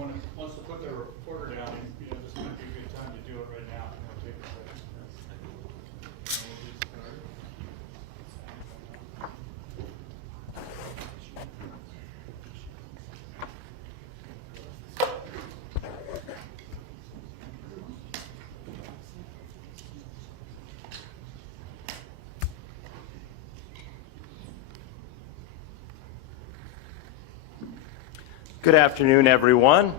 wants to put their reporter down, this might be a good time to do it right now. Take a second. Good afternoon, everyone.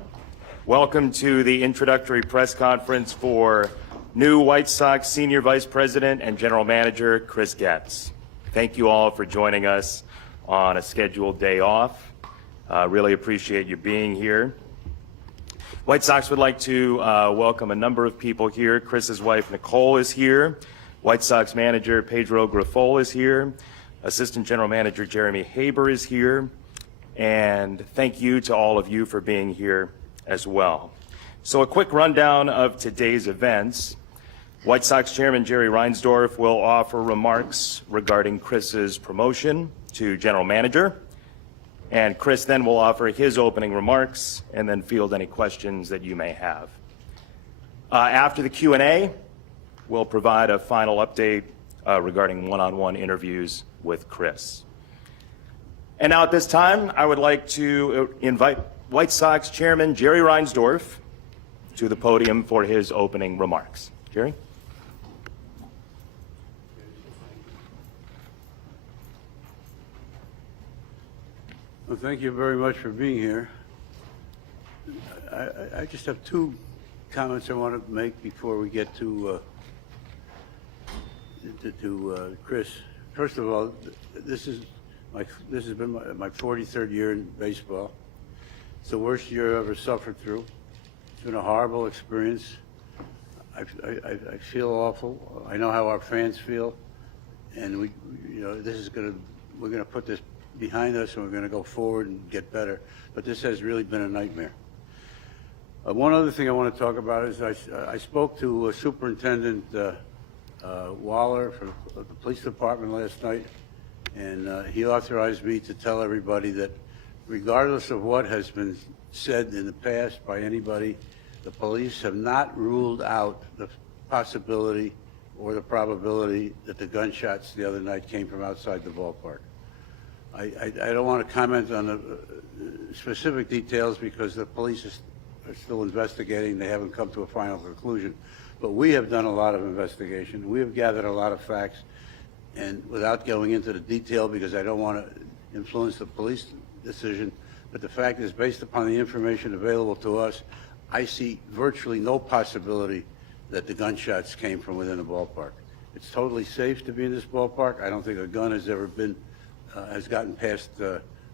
Welcome to the introductory press conference for new White Sox Senior Vice President and General Manager Chris Getz. Thank you all for joining us on a scheduled day off. Really appreciate you being here. White Sox would like to welcome a number of people here. Chris's wife, Nicole, is here. White Sox manager Pedro Grifol is here. Assistant General Manager Jeremy Haber is here. And thank you to all of you for being here as well. So a quick rundown of today's events. White Sox Chairman Jerry Reinsdorf will offer remarks regarding Chris's promotion to General Manager. And Chris then will offer his opening remarks and then field any questions that you may have. After the Q&A, we'll provide a final update regarding one-on-one interviews with Chris. And now at this time, I would like to invite White Sox Chairman Jerry Reinsdorf to the podium for his opening remarks. Jerry? Well, thank you very much for being here. I just have two comments I want to make before we get to Chris. First of all, this has been my 43rd year in baseball. It's the worst year I've ever suffered through. It's been a horrible experience. I feel awful. I know how our fans feel, and we're gonna put this behind us, and we're gonna go forward and get better. But this has really been a nightmare. One other thing I want to talk about is I spoke to Superintendent Waller from the police department last night. And he authorized me to tell everybody that regardless of what has been said in the past by anybody, the police have not ruled out the possibility or the probability that the gunshots the other night came from outside the ballpark. I don't want to comment on the specific details because the police are still investigating. They haven't come to a final conclusion. But we have done a lot of investigation. We have gathered a lot of facts. And without going into the detail, because I don't want to influence the police decision, but the fact is, based upon the information available to us, I see virtually no possibility that the gunshots came from within the ballpark. It's totally safe to be in this ballpark. I don't think a gun has ever been, has gotten past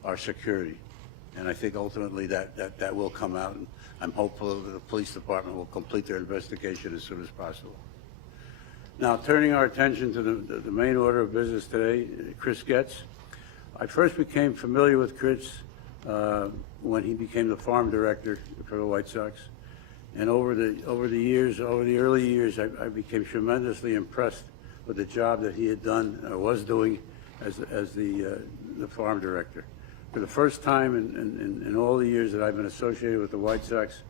our security. And I think ultimately that will come out, and I'm hopeful that the police department will complete their investigation as soon as possible. Now, turning our attention to the main order of business today, Chris Getz. I first became familiar with Chris when he became the farm director for the White Sox, and over the early years, I became tremendously impressed with the job that he had done or was doing as the farm director. For the first time in all the years that I've been associated with the White Sox,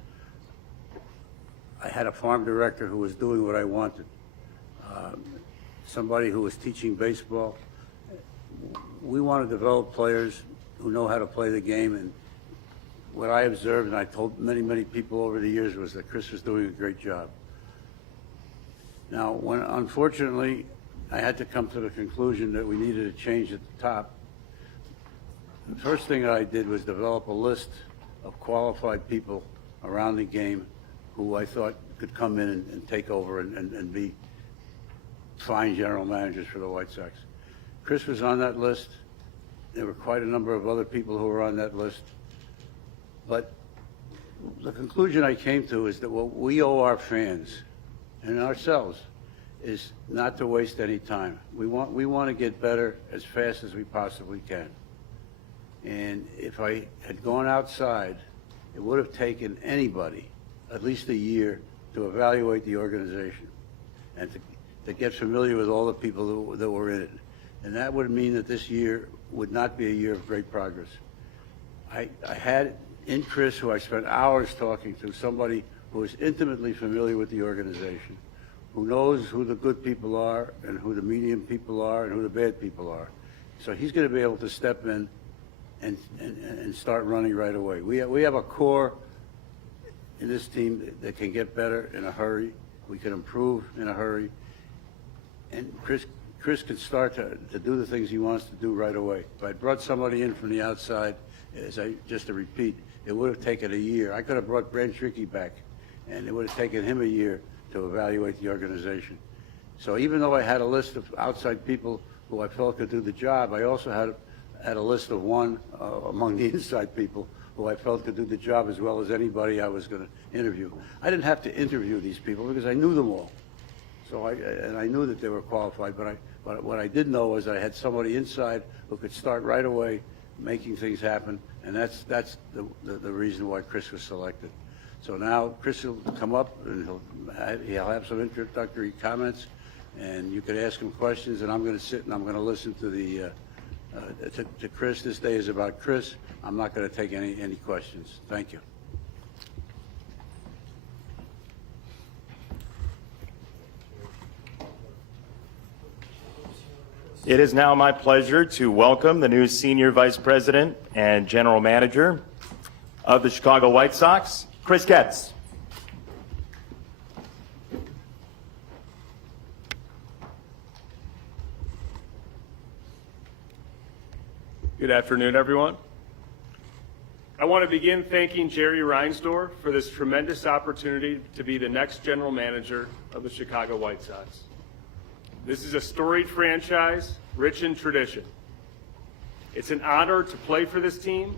I had a farm director who was doing what I wanted. Somebody who was teaching baseball. We want to develop players who know how to play the game, and what I observed, and I told many people over the years, was that Chris was doing a great job. Now, when unfortunately I had to come to the conclusion that we needed a change at the top, the first thing that I did was develop a list of qualified people around the game who I thought could come in and take over and be fine general managers for the White Sox. Chris was on that list. There were quite a number of other people who were on that list. But the conclusion I came to is that what we owe our fans and ourselves is not to waste any time. We want to get better as fast as we possibly can. And if I had gone outside, it would have taken anybody at least a year to evaluate the organization and to get familiar with all the people that were in it. And that would mean that this year would not be a year of great progress. I had in Chris, who I spent hours talking to, somebody who is intimately familiar with the organization, who knows who the good people are and who the medium people are and who the bad people are. So he's going to be able to step in and start running right away. We have a core in this team that can get better in a hurry. We can improve in a hurry. And Chris can start to do the things he wants to do right away. If I brought somebody in from the outside, just to repeat, it would have taken a year. I could have brought Brent Trickey back, and it would have taken him a year to evaluate the organization. So even though I had a list of outside people who I felt could do the job, I also had a list of one among the inside people who I felt could do the job as well as anybody I was going to interview. I didn't have to interview these people because I knew them all. So I knew that they were qualified, but what I did know was I had somebody inside who could start right away making things happen, and that's the reason why Chris was selected. So now Chris will come up and he'll have some introductory comments, and you could ask him questions, and I'm going to sit and I'm going to listen to to Chris. This day is about Chris. I'm not going to take any questions. Thank you. It is now my pleasure to welcome the new Senior Vice President and General Manager of the Chicago White Sox, Chris Getz. Good afternoon, everyone. I want to begin thanking Jerry Reinsdorf for this tremendous opportunity to be the next general manager of the Chicago White Sox. This is a storied franchise, rich in tradition. It's an honor to play for this team,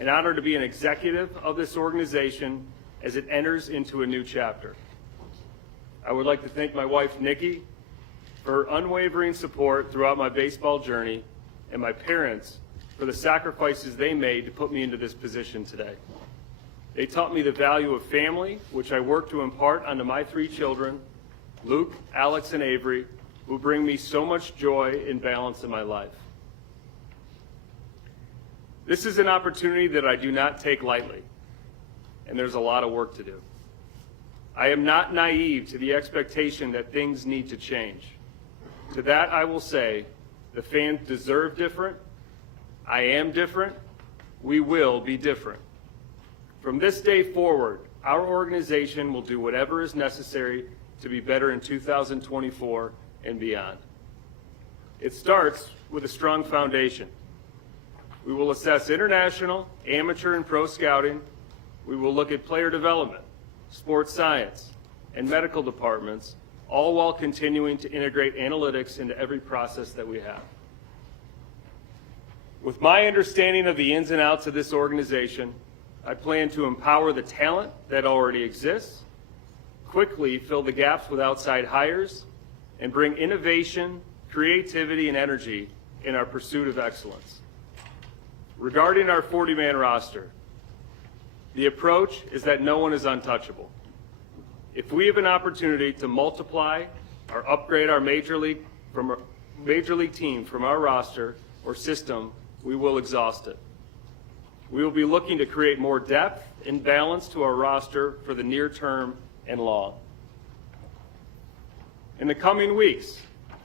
an honor to be an executive of this organization as it enters into a new chapter. I would like to thank my wife, Nikki, for her unwavering support throughout my baseball journey, and my parents for the sacrifices they made to put me into this position today. They taught me the value of family, which I work to impart onto my 3 children, Luke, Alex, and Avery, who bring me so much joy and balance in my life. This is an opportunity that I do not take lightly, and there's a lot of work to do. I am not naive to the expectation that things need to change. To that I will say, the fans deserve different. I am different. We will be different. From this day forward, our organization will do whatever is necessary to be better in 2024 and beyond. It starts with a strong foundation. We will assess international, amateur, and pro scouting. We will look at player development, sports science, and medical departments, all while continuing to integrate analytics into every process that we have. With my understanding of the ins and outs of this organization, I plan to empower the talent that already exists, quickly fill the gaps with outside hires, and bring innovation, creativity, and energy in our pursuit of excellence. Regarding our 40-man roster, the approach is that no one is untouchable. If we have an opportunity to multiply or upgrade our major league team from our roster or system, we will exhaust it. We will be looking to create more depth and balance to our roster for the near term and long. In the coming weeks,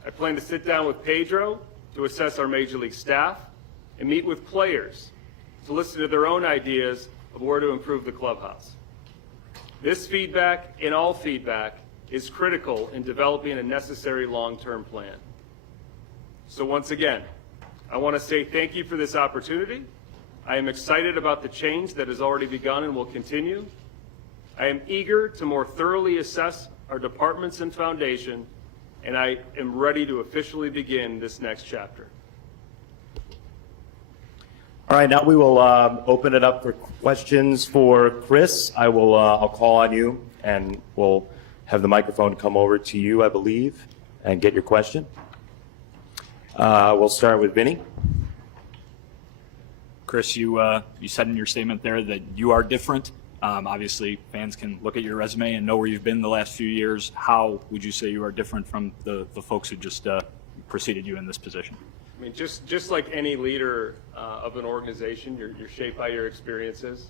I plan to sit down with Pedro to assess our major league staff and meet with players to listen to their own ideas of where to improve the clubhouse. This feedback and all feedback is critical in developing a necessary long-term plan. So once again, I want to say thank you for this opportunity. I am excited about the change that has already begun and will continue. I am eager to more thoroughly assess our departments and foundation, and I am ready to officially begin this next chapter. All right, now we will open it up for questions for Chris. I'll call on you, and we'll have the microphone come over to you, I believe, and get your question. We'll start with Vinny. Chris, you said in your statement there that you are different. Obviously, fans can look at your resume and know where you've been the last few years. How would you say you are different from the folks who just preceded you in this position? I mean, just like any leader of an organization, you're shaped by your experiences.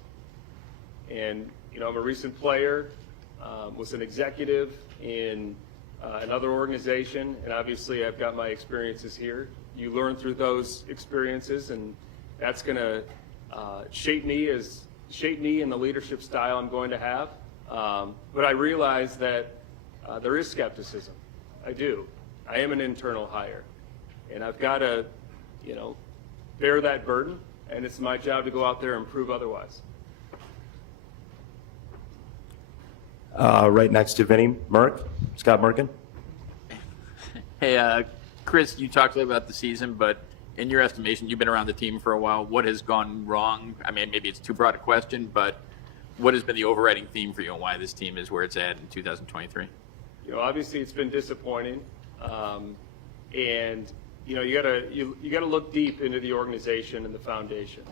And, you know, I'm a recent player, was an executive in another organization, and obviously I've got my experiences here. You learn through those experiences, and that's going to shape me in the leadership style I'm going to have. But I realize that there is skepticism. I do. I am an internal hire, and I've got to, you know, bear that burden, and it's my job to go out there and prove otherwise. Right next to Vinny, Scott Merkin. Hey, Chris, you talked a little about the season, but in your estimation, you've been around the team for a while. What has gone wrong? I mean, maybe it's too broad a question, but what has been the overriding theme for you and why this team is where it's at in 2023? You know, obviously it's been disappointing, and you know, you gotta look deep into the organization and the foundation.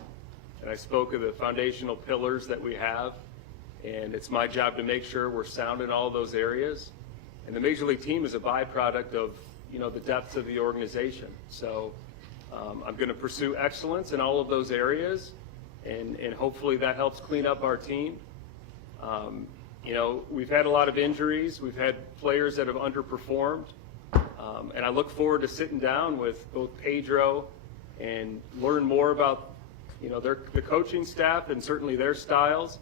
And I spoke of the foundational pillars that we have, and it's my job to make sure we're sound in all of those areas. And the Major League team is a byproduct of, you know, the depths of the organization. So I'm going to pursue excellence in all of those areas, and hopefully that helps clean up our team. You know, we've had a lot of injuries. We've had players that have underperformed. And I look forward to sitting down with both Pedro and learn more about, you know, the coaching staff and certainly their styles,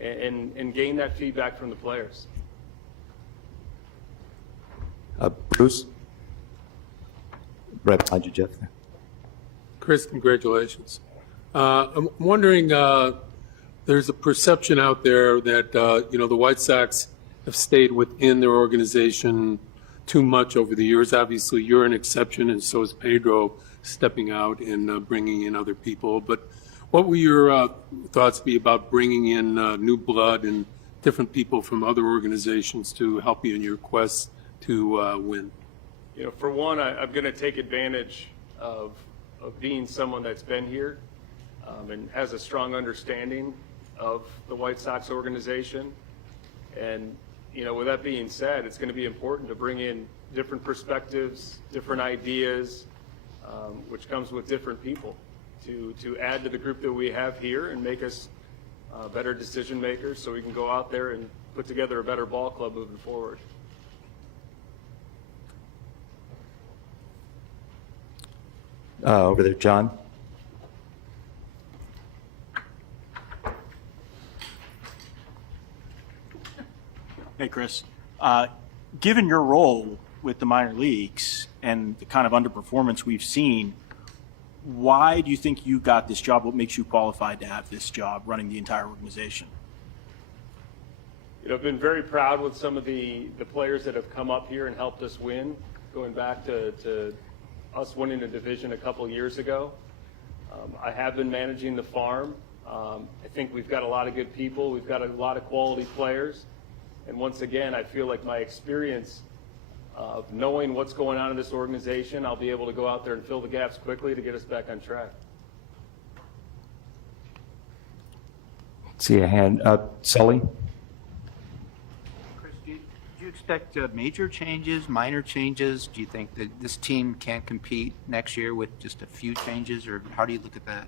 and gain that feedback from the players. Bruce? Right behind you, Jeff. Chris, congratulations. I'm wondering, there's a perception out there that, you know, the White Sox have stayed within their organization too much over the years. Obviously, you're an exception, and so is Pedro stepping out and bringing in other people. But what will your thoughts be about bringing in new blood and different people from other organizations to help you in your quest to win? You know, for one, I'm going to take advantage of being someone that's been here and has a strong understanding of the White Sox organization. And, you know, with that being said, it's going to be important to bring in different perspectives, different ideas, which comes with different people, to add to the group that we have here and make us better decision makers so we can go out there and put together a better ball club moving forward. Over there, John. Hey, Chris. Given your role with the minor leagues and the kind of underperformance we've seen, why do you think you got this job? What makes you qualified to have this job running the entire organization? You know, I've been very proud with some of the players that have come up here and helped us win, going back to us winning a division a couple years ago. I have been managing the farm. I think we've got a lot of good people. We've got a lot of quality players. And once again, I feel like my experience of knowing what's going on in this organization, I'll be able to go out there and fill the gaps quickly to get us back on track. See a hand. Sully? Chris, do you expect major changes, minor changes? Do you think that this team can't compete next year with just a few changes, or how do you look at that?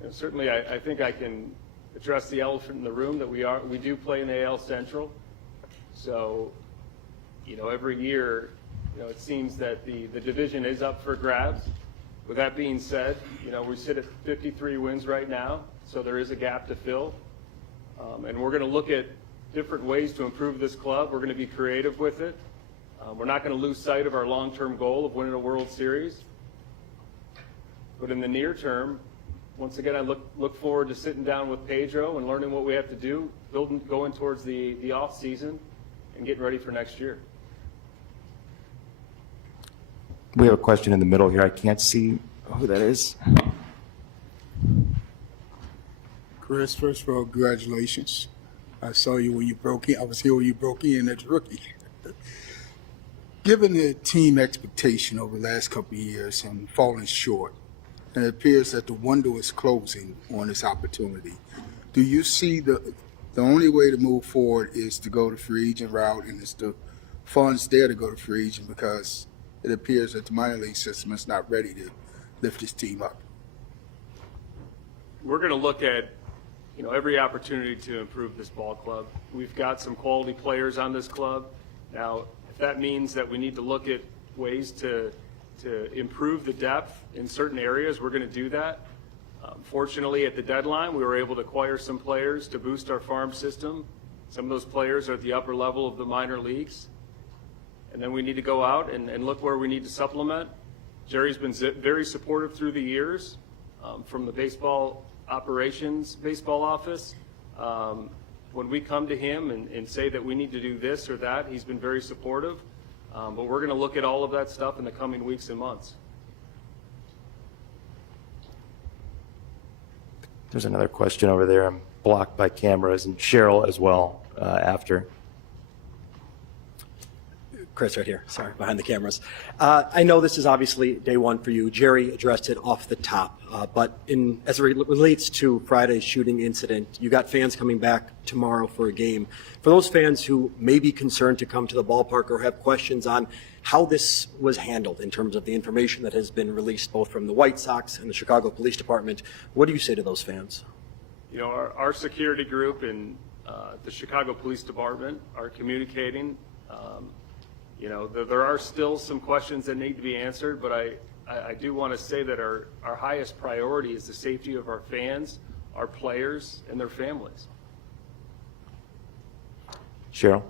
You know, certainly, I think I can address the elephant in the room that we do play in the AL Central. So, you know, every year, you know, it seems that the division is up for grabs. With that being said, you know, we sit at 53 wins right now, so there is a gap to fill. And we're going to look at different ways to improve this club. We're going to be creative with it. We're not going to lose sight of our long-term goal of winning a World Series. But in the near term, once again, I look forward to sitting down with Pedro and learning what we have to do, going towards the off season and getting ready for next year. We have a question in the middle here. I can't see who that is. Chris, first of all, congratulations. I saw you when you broke in. I was here when you broke in as a rookie. Given the team expectation over the last couple of years and falling short, and it appears that the window is closing on this opportunity, do you see the only way to move forward is to go the free agent route, and it's the funds there to go to free agent, because it appears that the minor league system is not ready to lift this team up. We're going to look at, every opportunity to improve this ball club. We've got some quality players on this club. Now, if that means that we need to look at ways to improve the depth in certain areas, we're going to do that. Fortunately, at the deadline, we were able to acquire some players to boost our farm system. Some of those players are at the upper level of the minor leagues. And then we need to go out and look where we need to supplement. Jerry's been very supportive through the years, from the baseball office. When we come to him and say that we need to do this or that, he's been very supportive. But we're going to look at all of that stuff in the coming weeks and months. There's another question over there. I'm blocked by cameras, and Cheryl as well after. Chris right here, sorry, behind the cameras. I know this is obviously day one for you. Jerry addressed it off the top, but as it relates to Friday's shooting incident, you got fans coming back tomorrow for a game. For those fans who may be concerned to come to the ballpark or have questions on how this was handled in terms of the information that has been released both from the White Sox and the Chicago Police Department, what do you say to those fans? Our security group and the Chicago Police Department are communicating. There are still some questions that need to be answered, but I do want to say that our highest priority is the safety of our fans, our players, and their families. Cheryl?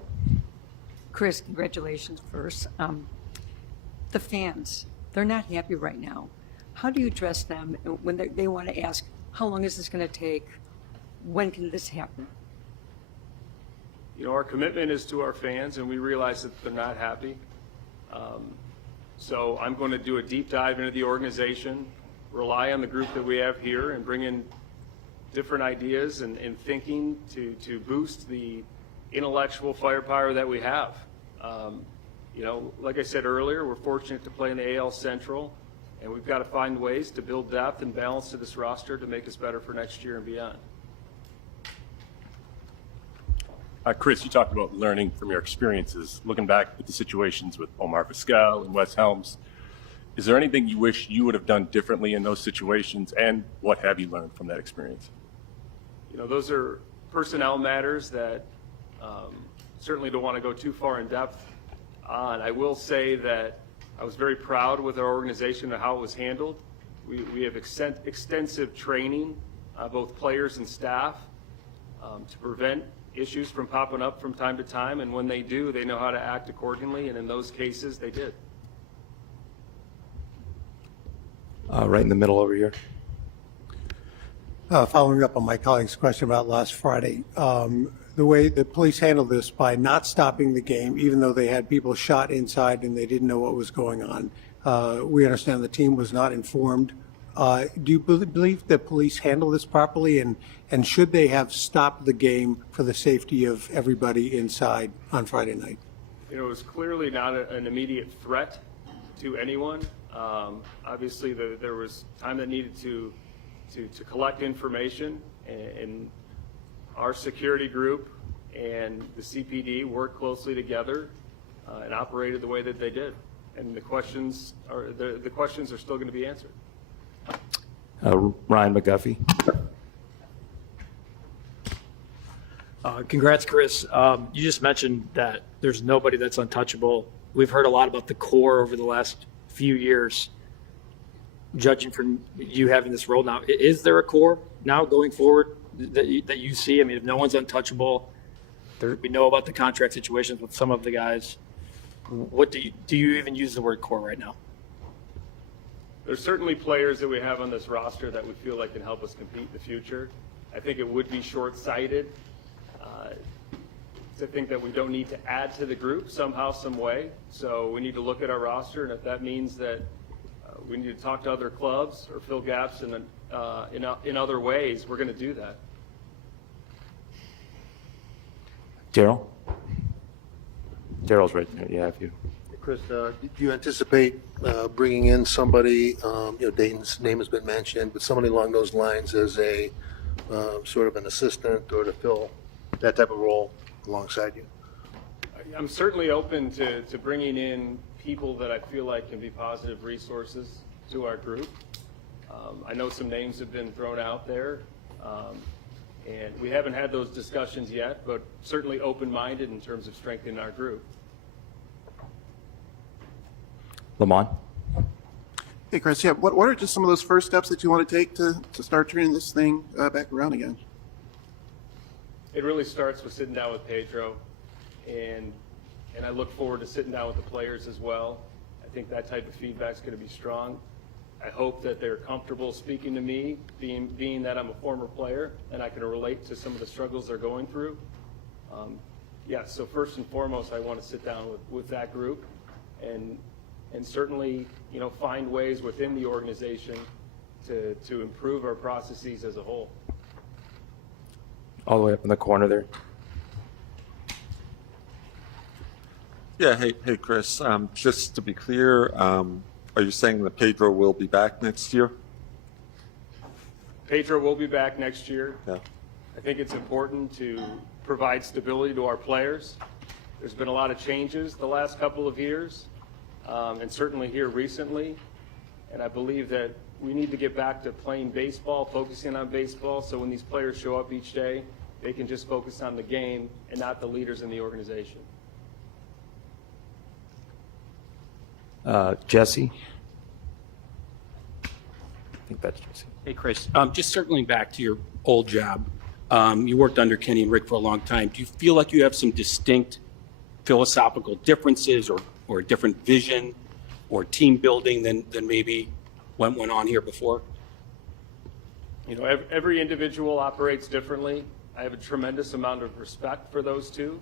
Chris, congratulations first. The fans, they're not happy right now. How do you address them when they want to ask, how long is this going to take? When can this happen? Our commitment is to our fans, and we realize that they're not happy. So I'm going to do a deep dive into the organization, rely on the group that we have here, and bring in different ideas and thinking to boost the intellectual firepower that we have. Like I said earlier, we're fortunate to play in the AL Central, and we've got to find ways to build depth and balance to this roster to make us better for next year and beyond. Chris, you talked about learning from your experiences. Looking back at the situations with Omar Vizquel and Wes Helms, is there anything you wish you would have done differently in those situations, and what have you learned from that experience? Those are personnel matters that certainly don't want to go too far in depth on. I will say that I was very proud with our organization and how it was handled. We have extensive training, both players and staff, to prevent issues from popping up from time to time, and when they do, they know how to act accordingly, and in those cases, they did. Right in the middle over here. Following up on my colleague's question about last Friday, the way the police handled this by not stopping the game, even though they had people shot inside and they didn't know what was going on. We understand the team was not informed. Do you believe that police handled this properly, and should they have stopped the game for the safety of everybody inside on Friday night? It was clearly not an immediate threat to anyone. Obviously, there was time that needed to collect information, and our security group and the CPD worked closely together and operated the way that they did. And the questions are still going to be answered. Ryan McGuffey. Congrats, Chris. You just mentioned that there's nobody that's untouchable. We've heard a lot about the core over the last few years. Judging from you having this role now, is there a core now going forward that you see? I mean, if no one's untouchable, we know about the contract situations with some of the guys. What do you even use the word core right now? There's certainly players that we have on this roster that we feel like can help us compete in the future. I think it would be short-sighted to think that we don't need to add to the group somehow, some way. So we need to look at our roster, and if that means that we need to talk to other clubs or fill gaps in other ways, we're going to do that. Daryl? Daryl's right there. Yeah, if you. Chris, do you anticipate bringing in somebody, Dayton's name has been mentioned, but somebody along those lines as a sort of an assistant or to fill that type of role alongside you? I'm certainly open to bringing in people that I feel like can be positive resources to our group. I know some names have been thrown out there, and we haven't had those discussions yet, but certainly open-minded in terms of strengthening our group. Lamont? Hey, Chris, yeah, what are just some of those first steps that you want to take to start turning this thing back around again? It really starts with sitting down with Pedro, and I look forward to sitting down with the players as well. I think that type of feedback is going to be strong. I hope that they're comfortable speaking to me, being that I'm a former player, and I can relate to some of the struggles they're going through. Yeah, so first and foremost, I want to sit down with that group and certainly, you know, find ways within the organization to improve our processes as a whole. All the way up in the corner there. Yeah, hey, Chris. Just to be clear, are you saying that Pedro will be back next year? Pedro will be back next year. Yeah. I think it's important to provide stability to our players. There's been a lot of changes the last couple of years, and certainly here recently. And I believe that we need to get back to playing baseball, focusing on baseball, so when these players show up each day, they can just focus on the game and not the leaders in the organization. Jesse? I think that's Jesse. Hey, Chris, just circling back to your old job, you worked under Kenny and Rick for a long time. Do you feel like you have some distinct philosophical differences or a different vision or team building than maybe went on here before? You know, every individual operates differently. I have a tremendous amount of respect for those two.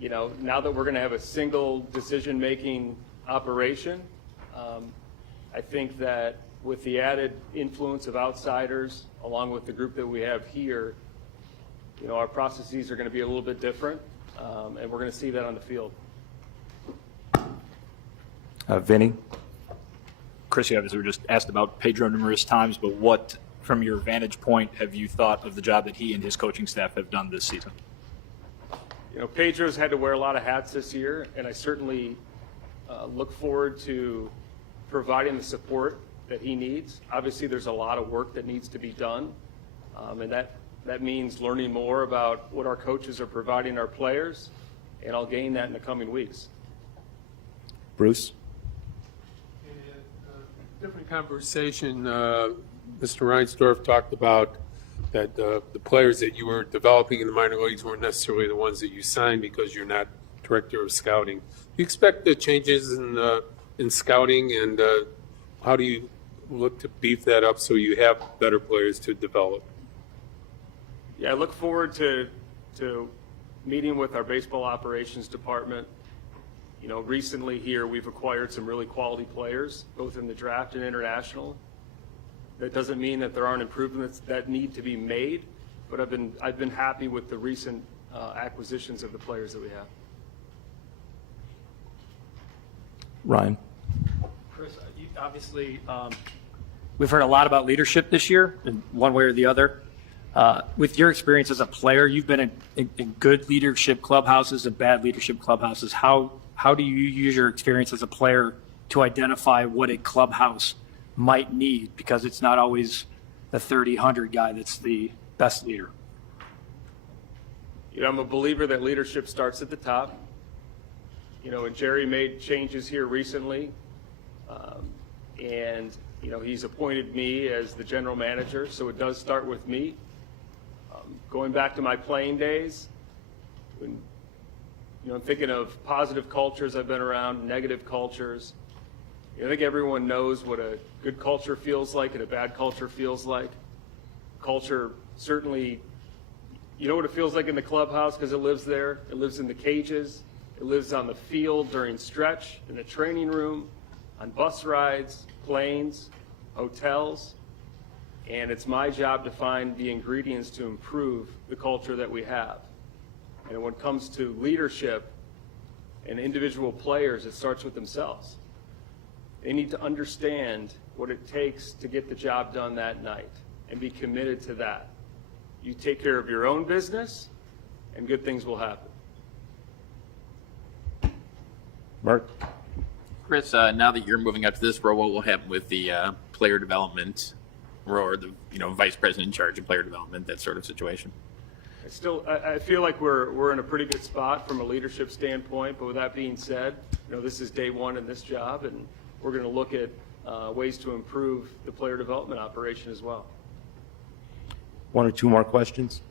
You know, now that we're going to have a single decision-making operation, I think that with the added influence of outsiders, along with the group that we have here, you know, our processes are going to be a little bit different, and we're going to see that on the field. Vinny? Chris, you obviously were just asked about Pedro numerous times, but what, from your vantage point, have you thought of the job that he and his coaching staff have done this season? You know, Pedro's had to wear a lot of hats this year, and I certainly look forward to providing the support that he needs. Obviously, there's a lot of work that needs to be done, and that means learning more about what our coaches are providing our players, and I'll gain that in the coming weeks. Bruce? In a different conversation, Mr. Reinsdorf talked about that the players that you were developing in the minor leagues weren't necessarily the ones that you signed because you're not director of scouting. Do you expect the changes in scouting, and how do you look to beef that up so you have better players to develop? Yeah, I look forward to meeting with our baseball operations department. You know, recently here we've acquired some really quality players, both in the draft and international. That doesn't mean that there aren't improvements that need to be made, but I've been happy with the recent acquisitions of the players that we have. Ryan? Chris, you obviously, we've heard a lot about leadership this year, in one way or the other. With your experience as a player, you've been in good leadership clubhouses and bad leadership clubhouses. How do you use your experience as a player to identify what a clubhouse might need? Because it's not always the 30-100 guy that's the best leader. You know, I'm a believer that leadership starts at the top. You know, and Jerry made changes here recently, and you know, he's appointed me as the general manager, so it does start with me. Going back to my playing days, when, you know, I'm thinking of positive cultures I've been around, negative cultures. I think everyone knows what a good culture feels like and a bad culture feels like. Culture, certainly, you know what it feels like in the clubhouse because it lives there. It lives in the cages. It lives on the field during stretch, in the training room, on bus rides, planes, hotels. And it's my job to find the ingredients to improve the culture that we have. And when it comes to leadership and individual players, it starts with themselves. They need to understand what it takes to get the job done that night and be committed to that. You take care of your own business, and good things will happen. Mark? Chris, now that you're moving up to this role, what will happen with the player development or the vice president in charge of player development, that sort of situation? I feel like we're in a pretty good spot from a leadership standpoint, but with that being said, this is day one in this job, and we're going to look at ways to improve the player development operation as well. One or two more questions?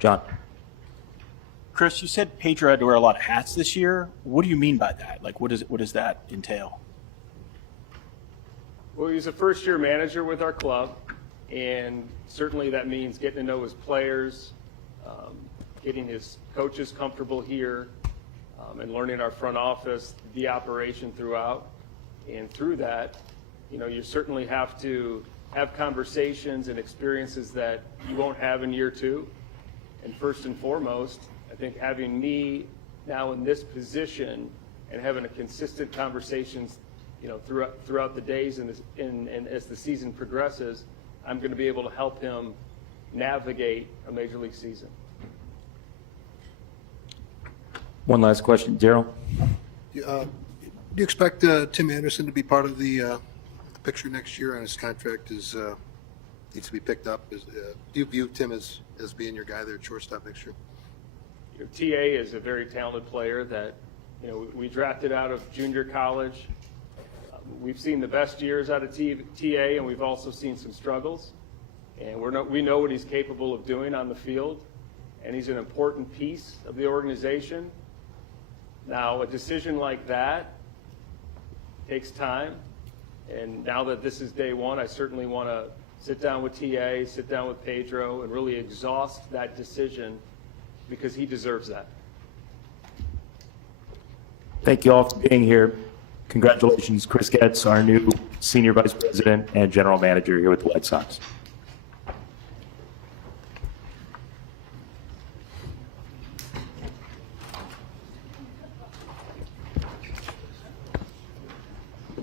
John? Chris, you said Pedro had to wear a lot of hats this year. What do you mean by that? Like, what does that entail? Well, he's a first-year manager with our club, and certainly that means getting to know his players, getting his coaches comfortable here, and learning our front office, the operation throughout. And through that, you certainly have to have conversations and experiences that you won't have in year two. And first and foremost, I think having me now in this position and having a consistent conversations, throughout the days and as the season progresses, I'm going to be able to help him navigate a major league season. One last question. Daryl? Do you expect Tim Anderson to be part of the picture next year, and his contract needs to be picked up? Do you view Tim as being your guy there at shortstop next year? TA is a very talented player that we drafted out of junior college. We've seen the best years out of TA, and we've also seen some struggles. And we know what he's capable of doing on the field, and he's an important piece of the organization. Now, a decision like that takes time, and now that this is day one, I certainly want to sit down with TA, sit down with Pedro, and really exhaust that decision because he deserves that. Thank you all for being here. Congratulations, Chris Getz, our new Senior Vice President and General Manager here with the White Sox.